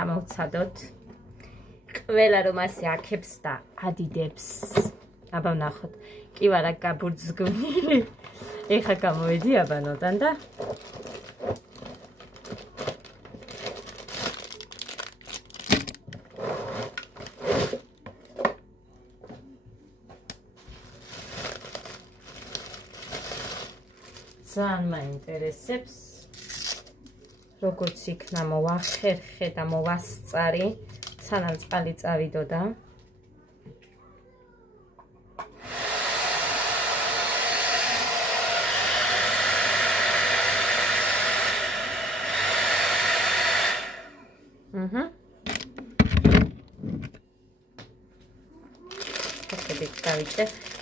გამოვცადოთ. ყველა რომ ასე აქებს და ადიდებს. აბა ვნახოთ. კი ვარა გაბურძგვნილი. ეხა გამოვედი აბანოდან და ძალიან მაინტერესებს როგორც იქნა მოვახერხე და მოვასწარი სანამ წყალი წავიდოდა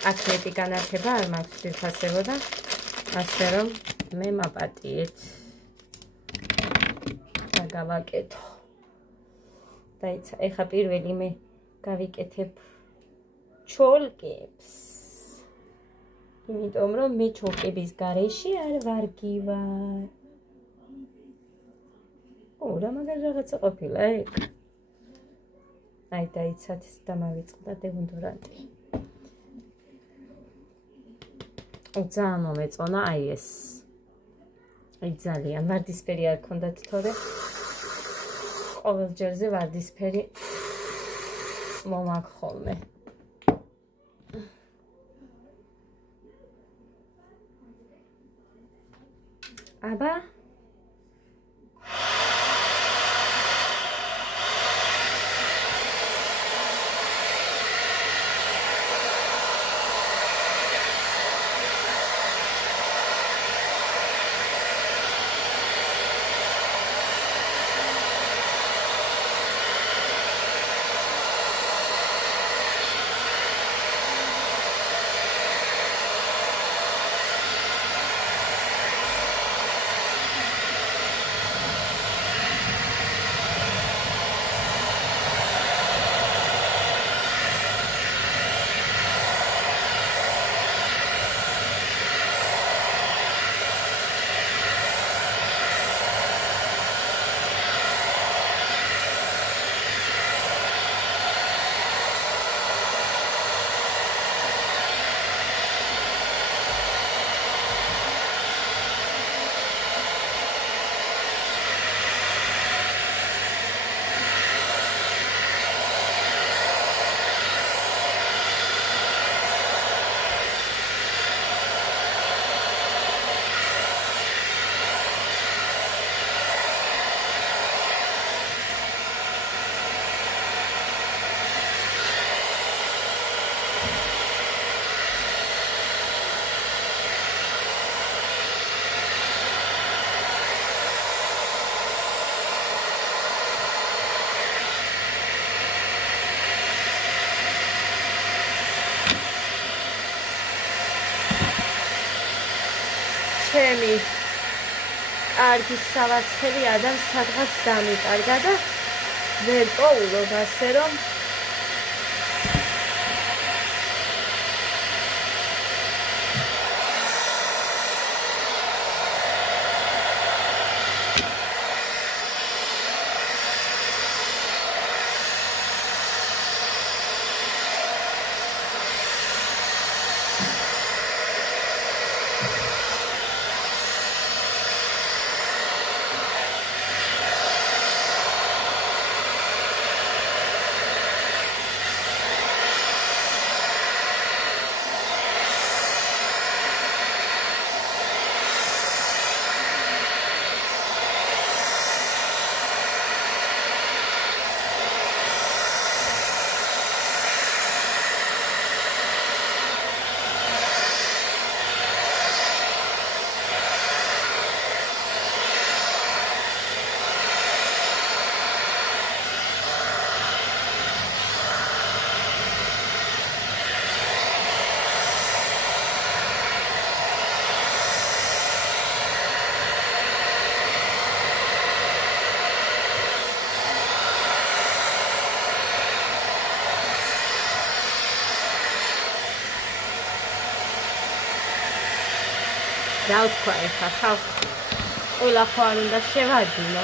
აქეთი განათება არ მაქვს ძირფასებო და ასე რომ მე მაპატიეთ და გავაკეთო. დაიცა, ეხა პირველი მე გავიკეთებ ჩოლკებს. იმიტომ რომ მე ჩოლკების გარეშე არ ვარგი ვარ. რა მაგარი რაღაცა ყოფილა ეგ. აი დაიცათ დამავიწყდა დეოდორანტი. ძალიან მომეწონა აი ეს. აი ძალიან ვარდისფერი არ ქონდათ თორე ყოველ ჯერზე ვარდისფერი მომაქვს ხოლმე. აბა ჩემი კარგი სავაცხელი ადამს სადღაც დამიკარგა და ვერ პოულობ ასე რომ რა თქვა ეხა ხალხი ყველა ხო არ უნდა შევაძინო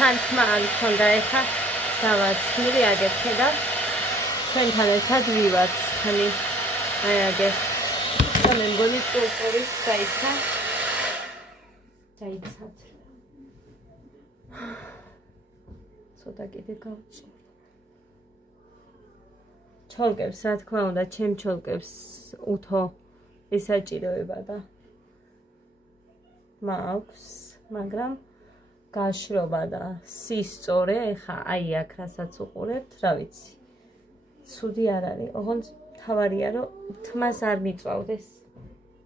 თან თმა არ მქონდა ეხა დავაცმილი აგერხე და ჩვენთან ერთად ვივაცხნი აი აგერ და მე მგონი წურწურის დაიცა ცოტა კიდე გავწურო ჩოლკებს რა თქმა უნდა ჩემ ჩოლკებს უთო ესაჭიროება და მაქვს მაგრამ გაშრობა და სისწორე ეხა აი აქ რასაც უყურებთ რა ვიცი ცუდი არ არის ოღონდ თავარია რომ თმას არ მიწვავდეს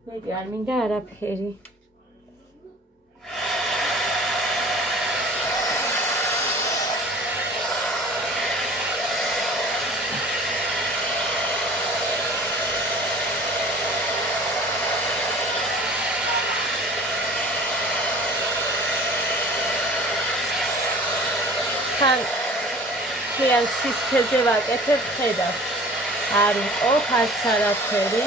მეტი არ მინდა არაფერი ძალიან სისქეზე ვაკეთებ ხედავ არ ვყავ არც არაფერი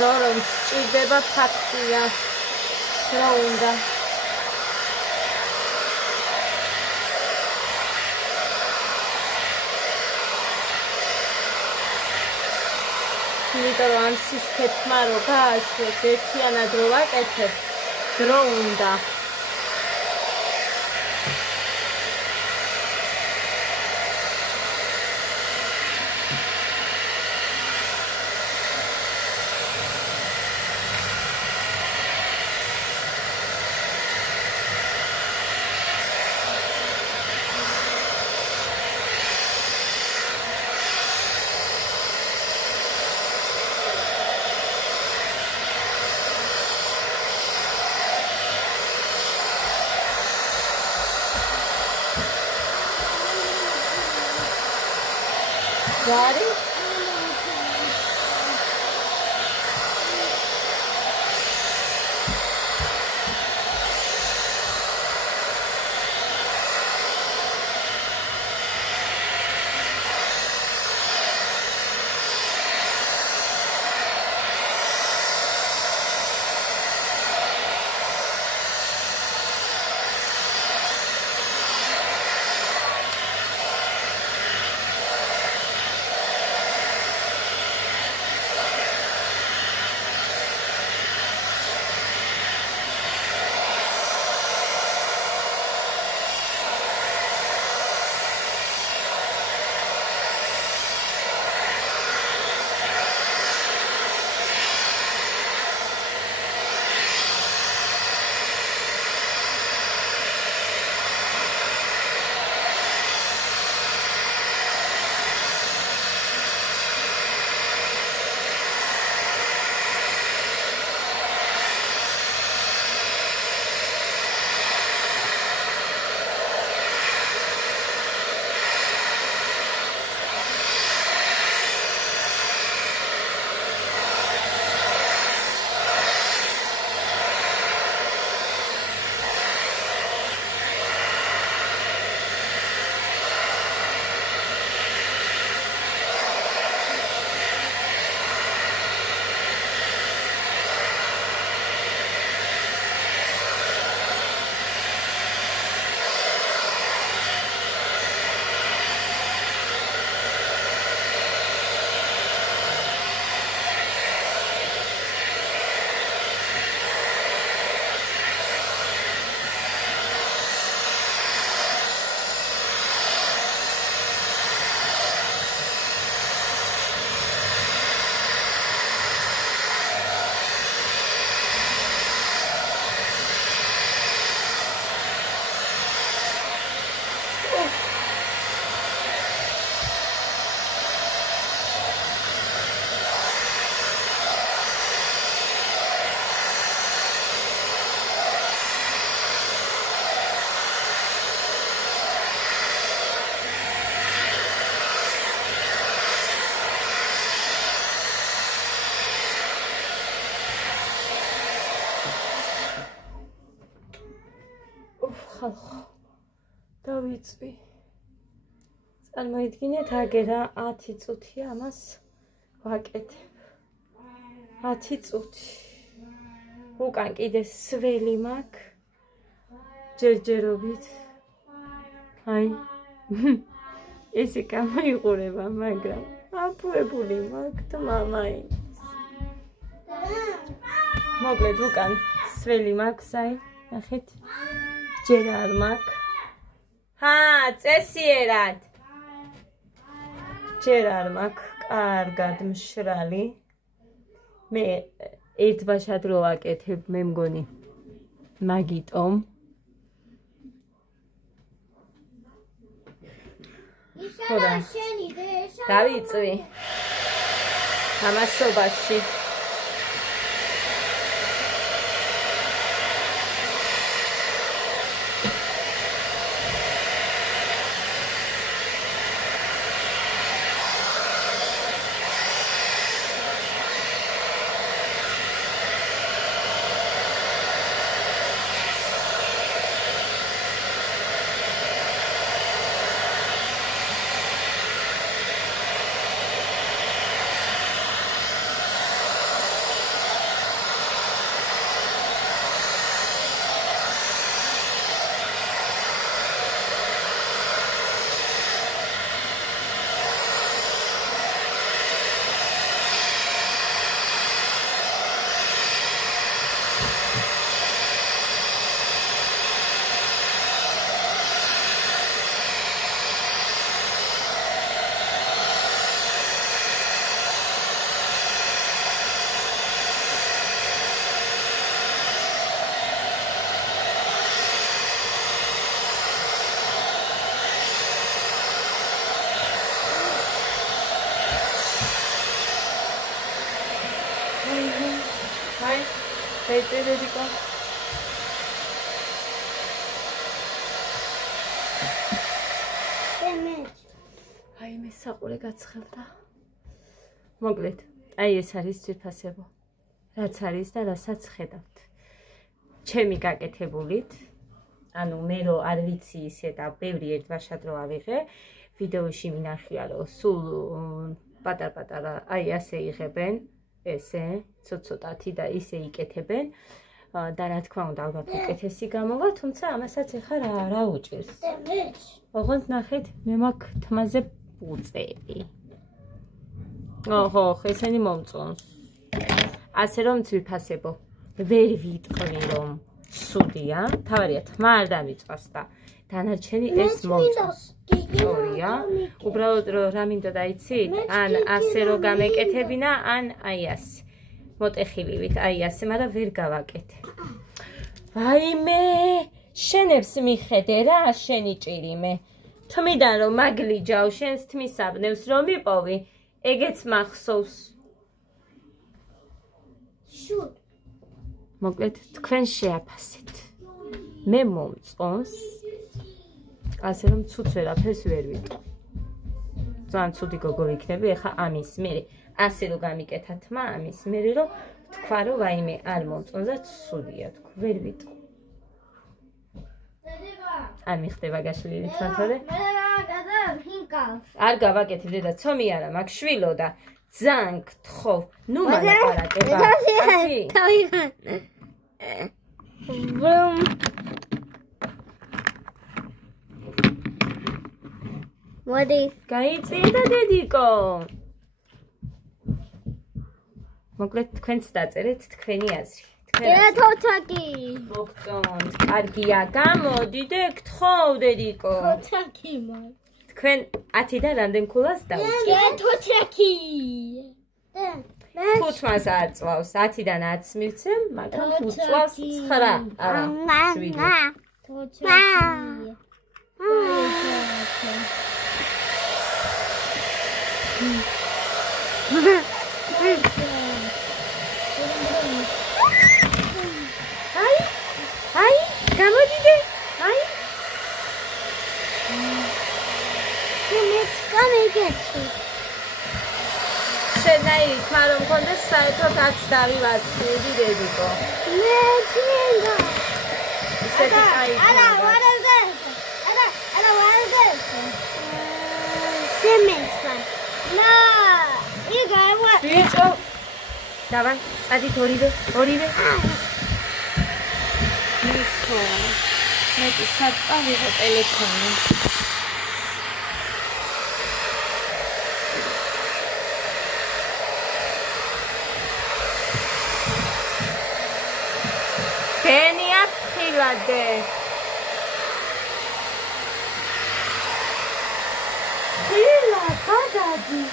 რომ სჭირდება ფაქტია რა უნდა იმიტომ რომ სისქეთმა რო გააჩვენოს ერთიანად რო ვაკეთებ დრო უნდა ხალხო. დავიწვი. წარმოიდგინეთ აგერა 10 წუთია ამას ვაკეთებ. 10 წუთი. უკან კიდე სველი მაქვს. ჯერჯერობით. აი. ესე გამოიყურება, მაგრამ აპუებული მაქვს მამაი. მოკლედ უკან სველი მაქვს, აი, ნახეთ. ჯერ არ მაქვს. წესიერად. ჯერ არ მაქვს კარგად მშრალი. მე ერთ ბაშად რო ვაკეთებ, მე მგონი მაგიტომ. ხოდა დავიწვი ამასობაში. ეწერებიკო აი მე საყურე გაცხელდა. მოკლედ, აი ეს არის ძვირფასებო. რაც არის და რასაც ხედავთ. ჩემი გაკეთებულით, ანუ მე რო არ ვიცი ისე და ბევრი ერთბაშად რო ავიღე, ვიდეოში მინახია რომ სულ პატარ-პატარა აი ასე იღებენ. ესე ცოტ-ცოტათი და ისე იკეთებენ და რა თქმა უნდა ალბათ უკეთესი გამოვა, თუმცა ამასაც ეხა რა უჭირს. ოღონდ ნახეთ, მე მაქვს თმაზე პუწები. ოჰო, ესენი მომწონს. ასე რომ ძვირფასებო, ვერ ვიტყვი რომ ცუდია, თავარია თმა არ დამიწვას და დანარჩენი ეს მომწონს. სწორია. უბრალოდ რა მინდოდა იცით? ან ასე რო გამეკეთებინა, ან აი ასე. მოტეხილივით, აი ასე, მაგრამ ვერ გავაკეთე. ვაიმე, შენებს მიხედე რა, შენი ჭირიმე. თმიდან რომ მაგლიჯავ შენს თმის აბნევს რომ მიპოვი, ეგეც მახსოვს. შუთ. მოკლედ, თქვენ შეაფასეთ. მე მომწონს. ასე რომ ცუც ვერაფერს ვერ ვიტყვი. ძალიან ცუდი გოგო ვიქნები, ეხა ამის მერე ასე რომ გამიკეთა თმა, ამის მერე რომ თქვა რომ ვაიმე არ მომწონს და ცუდია თქვა, ვერ ვიტყვი. არ მიხდება გაშლილი თვითონე? არ გავაკეთე დედა, ცომი არა მაქვს შვილო და ძალიან გთხოვ, ნუ მალაპარაკება. მოდი. გაიწიე დედიკო. მოკლედ თქვენც დაწერეთ თქვენი აზრი. თოთაკი. მოგწონთ. კარგია, გამოდიდე, გთხოვ დედიკო. თოთაკი მაგ. თქვენ 10-დან რამდენ ქულას დავუწევთ? თოთაკი. ხუთმას არ წვავს, 10-დან 10 მივცემ, მაგრამ უწვავს 9. არა, 7. თოთაკი. აი, გამოდიდე, აი. მეც გამიგეცი. შენაი თმა რომ მქონდეს საერთოდ არც დავივაწყდი დედიკო. მე წინდა. ისეთი კაი. არა, არა ბიჭო დავა წადით ორივე მიქო მეტი საწავიღო ტელეფონი ბენია ხილადე ხილა გადადი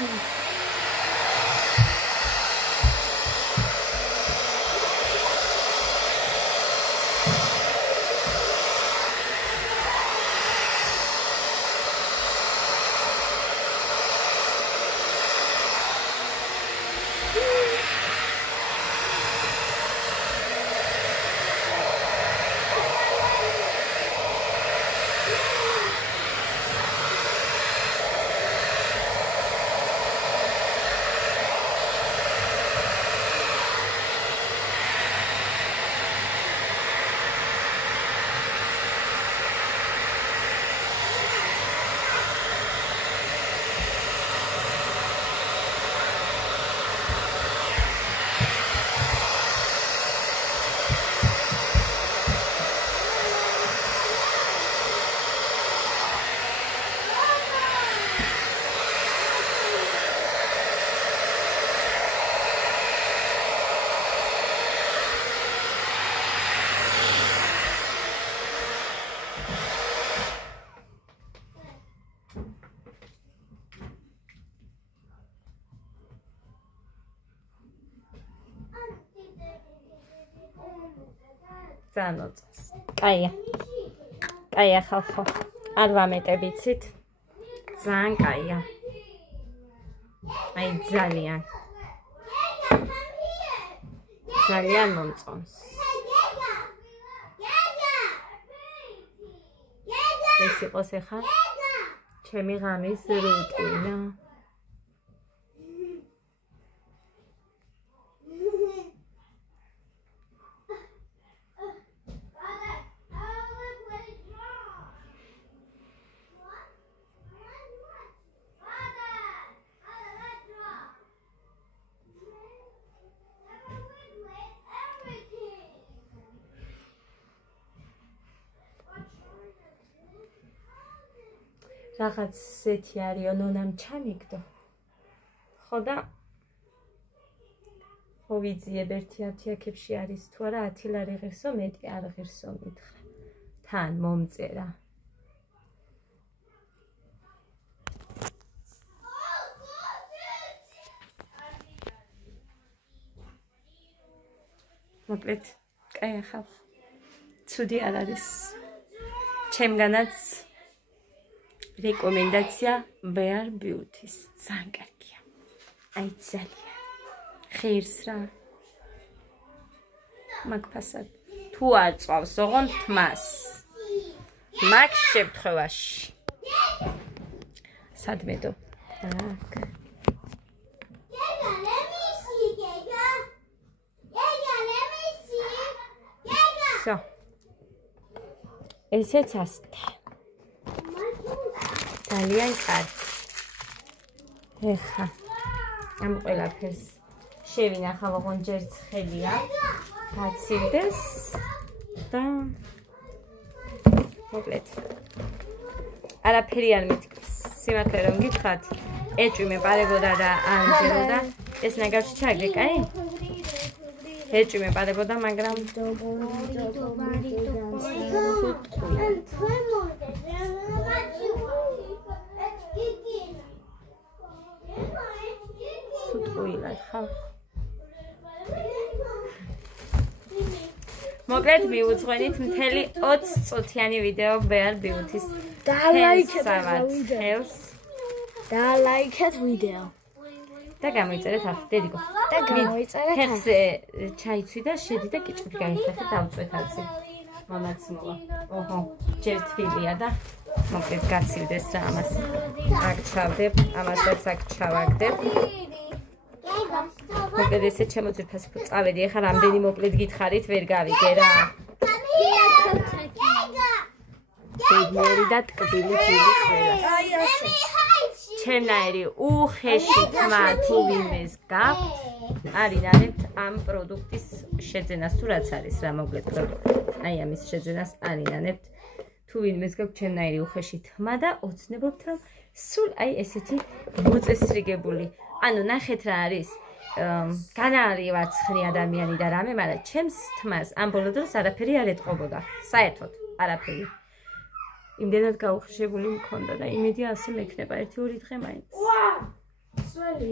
Zanots. Kaya. Kaya ხალხო. არ ვამეტებიცით. ძალიან კაია. აი ძალიან. ძალიან მომწონს. ეს იყოს ახლა ჩემი ღამის რუტინა. რაღაც ისეთი არისო ნონამ ჩამიგდო. ხო და ხო ვიძიებ ერთი აფთიაქებში არის თუ არა 10 ლარი ღირსო მეტი არ ღირსო მითხრა. თან მომწერა. მოკლედ, კაი ხალხო. ცუდი არ არის. ჩემგანაც რეკომენდაცია Bear Beauty-ს ძალიან კარგია. აი ძალიან. ხირს რა. მაგფასად თუ არ წავს ოღონდ თმას. მაგ შემთხვევაში. სადმედო. აქ. So. ესეც ასეთი. ძალიან კარგი. ეხა ამ ყველაფერს შევინახავ, ოღონდ ჯერ ცხელია. გაცივდეს და მოკლედ. არაფერი არ მითქვის. სიმართლე რომ გითხრათ, ეჭვი მეპარებოდა და ამჯეროდა ეს ნაგავში ჩაგდე, კაი? ეჭვი მეპარებოდა, მაგრამ სუტყუილად ხა. მოკლედ მივუძღვენით მთელი 20 წუთიანი ვიდეო Bear Beauty-ს. და ლაიქეთ ვიდეო. და გამოიწერეთ ახლა დედიკო. და გამოიწერეთ. ხერხზე ჩაიცვი და შედი და კიჭვით გაიხეხე დავწვეთ აცი. მამაც მოვა. ოჰო, ჯერ თბილია და მოკლედ გაცილდეს რა ამას. აქ ჩავდებ, ამასაც აქ ჩავაგდებ. მოკლედ ესე შემოძირფასი წავედი. ეხლა რამდენი მოკლედ გითხარით, ვერ გავიგე რა. ბედნიერი და ტკბილი ძილი ყველა. ჩემნაირი უხეში თმა თუ ვინმეს გაქვთ, არინარებთ ამ პროდუქტის შეძენას თუ რაც არის რა მოკლედ პროდუქტი. აი ამის შეძენას არინარებთ თუ ვინმეს გაქვთ ჩემნაირი უხეში თმა და ოცნებობთ რომ სულ აი ესეთი მოწესრიგებული. ანუ ნახეთ რა არის განაარევაცხნი ადამიანი და რამე, მაგრამ ჩემს თმას ამ ბოლო დროს არაფერი არ ეტყობოდა. საერთოდ არაფერი. იმდენად გაუხშებული მქონდა და იმედი ასე მექნება 1-2 დღე მაინც.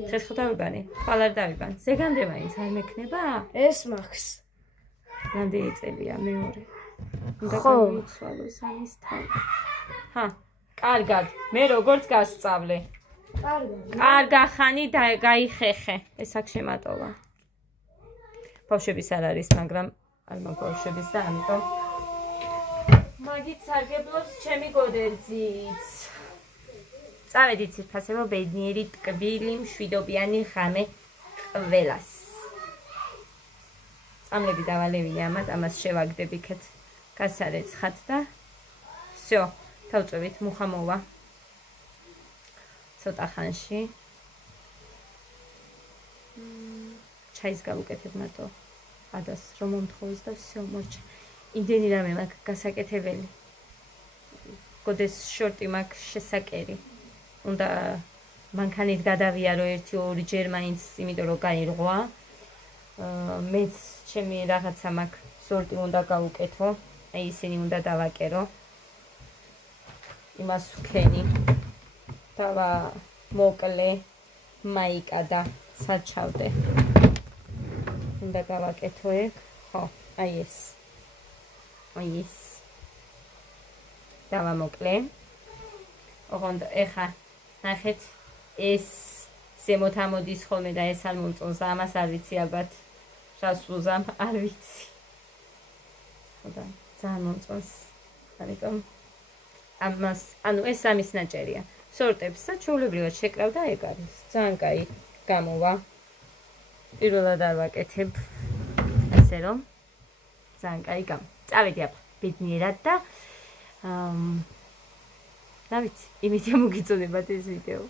დღეს ხო დავიბანე? ხვალ არ დავიბან. ზეგამდე მაინც არ მექნება? ეს მაქვს. რამდენი წელია მეორე? უნდა გავიცვალო სამის თან. ჰა, კარგად. მე როგორც გასწავლე. კარგა ხანი და გაიხეხე. ეს აქ შემატოვა. ბავშვების არ არის, მაგრამ არ მაქვს ბავშვების და ამიტომ მაგით სარგებლობს ჩემი გოდერძიც. წავედით ცირფასებო ბედნიერი ტკბილი მშვიდობიანი ღამე ყველას. წამლები დავალევინე ამას შევაგდებიქეთ. გასარეცხად და всё, თავწევით მუხა მოვა. ცოტა ხანში. ჩაის გავუკეთებ მარტო. ადას რომ მომთხოვეს და всё, მოჩ. იმდენი რამე მაქვს გასაკეთებელი. გოდეს შორტი მაქვს შესაკერი. უნდა მანქანით გადავიარო 1-2 ჯერ მაინც, იმიტომ რომ გაირღვა. მეც ჩემი რაღაცა მაქვს, სორტი უნდა გავუკეთო. აი ისინი უნდა დავაკერო. იმას ვქენი. დავა მოკლე მაიკა და საჩავდე. უნდა გავაკეთო ეგ. ხო, აი ეს. აი ეს. დავა მოკლე. ოღონდ ეხა ნახეთ ეს ზემოთ ამოდის ხოლმე და ეს არ მომწონს და ამას არ ვიცი ალბათ რას ვუზამ, არ ვიცი. ხოდა ძალიან მომწონს. ამიტომ ამას, ანუ ეს ამის ნაჭერია. სორტებს საჩვეულებრივად შეკრავ და ეგ არის. ძალიან კაი გამოვა. პირველად არ ვაკეთებ ასე რომ ძალიან კაი გამა. წავედი აბა ბედნიერად და რა ვიცი, იმით მოგიწოდებათ ეს ვიდეო.